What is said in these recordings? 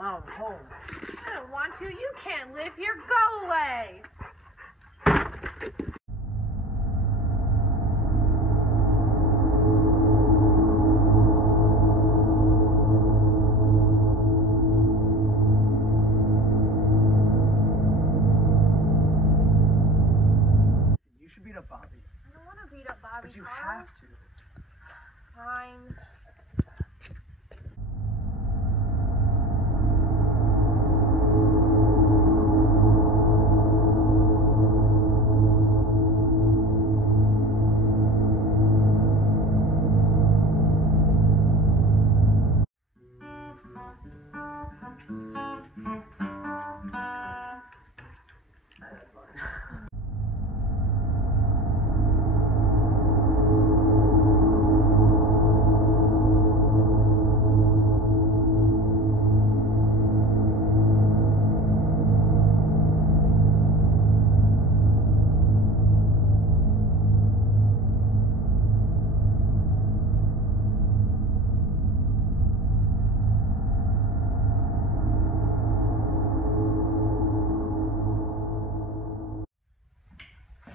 I'm home. I don't want to. You can't live here. Go away. You should beat up Bobby. I don't want to beat up Bobby. But you Charles. have to. Fine. That's fine.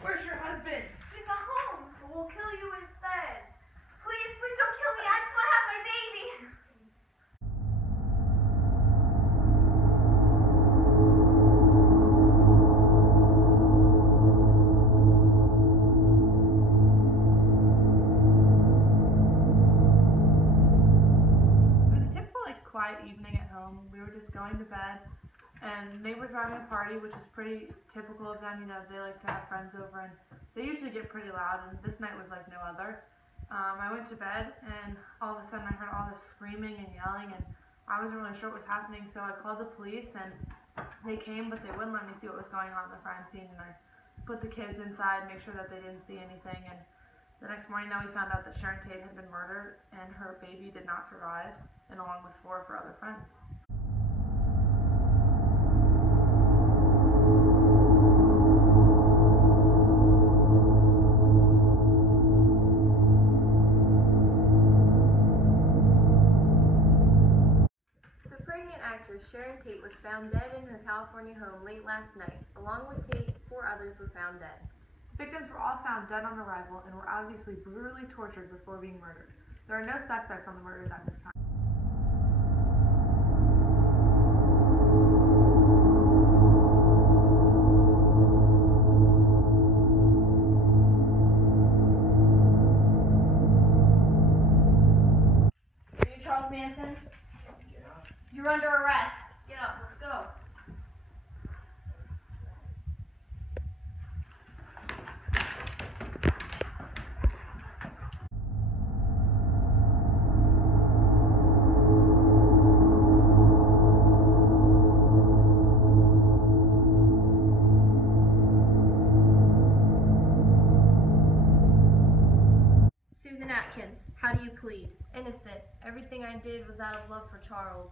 Where's your husband? He's not home. We'll kill you instead. Please, please don't kill me. I just want to have my baby. It was a typical, quiet evening at home. We were just going to bed, and neighbors were having a party, which is pretty typical of them. They like to have friends over, and they usually get pretty loud, and this night was like no other. I went to bed, and all of a sudden I heard all this screaming and yelling, and I wasn't really sure what was happening, so I called the police, and they came, but they wouldn't let me see what was going on in the crime scene, and I put the kids inside, make sure that they didn't see anything, and the next morning we found out that Sharon Tate had been murdered, and her baby did not survive, and along with 4 of her other friends. The pregnant actress Sharon Tate was found dead in her California home late last night. Along with Tate, 4 others were found dead. Victims were all found dead on arrival and were obviously brutally tortured before being murdered. There are no suspects on the murders at this time. Are you Charles Manson? Yeah. You're under arrest. Get up, let's go. Susan Atkins, how do you plead? Innocent. Everything I did was out of love for Charles.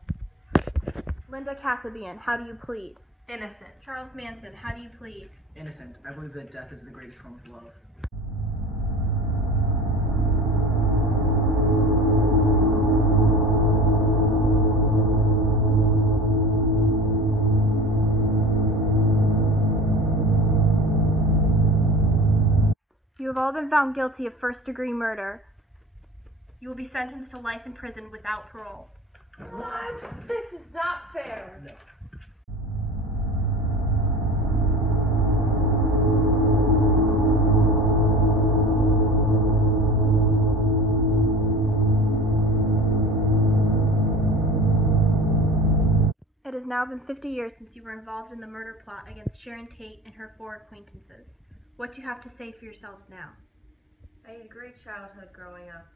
Linda Casabian, how do you plead? Innocent. Charles Manson, how do you plead? Innocent. I believe that death is the greatest form of love. You have all been found guilty of first-degree murder. You will be sentenced to life in prison without parole. What? This is not fair. No. It has now been 50 years since you were involved in the murder plot against Sharon Tate and her 4 acquaintances. What do you have to say for yourselves now? I had a great childhood growing up,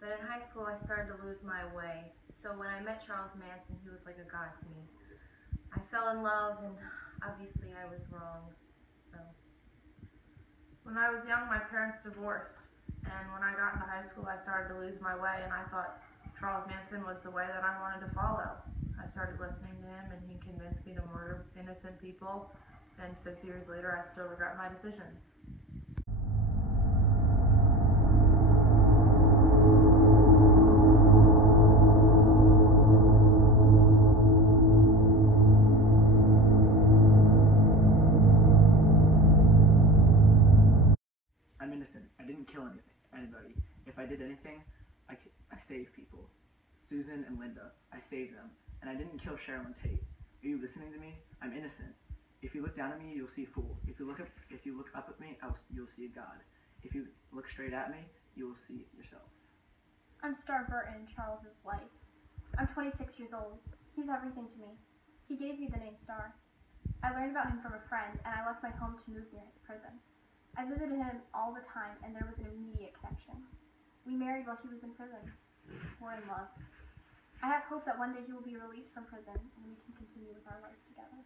but in high school I started to lose my way. So when I met Charles Manson, he was like a god to me. I fell in love, and obviously I was wrong. So When I was young, my parents divorced, and when I got into high school, I started to lose my way, and I thought Charles Manson was the way that I wanted to follow. I started listening to him, and he convinced me to murder innocent people, and 50 years later, I still regret my decisions. Susan and Linda. I saved them, and I didn't kill Cheryl and Tate. Are you listening to me? I'm innocent. If you look down at me, you'll see a fool. If you look up at me, you'll see a god. If you look straight at me, you will see yourself. I'm Star Burton, Charles's wife. I'm 26 years old. He's everything to me. He gave me the name Star. I learned about him from a friend, and I left my home to move near his prison. I visited him all the time, and there was an immediate connection. We married while he was in prison. We're in love. I have hope that one day he will be released from prison, and we can continue with our life together.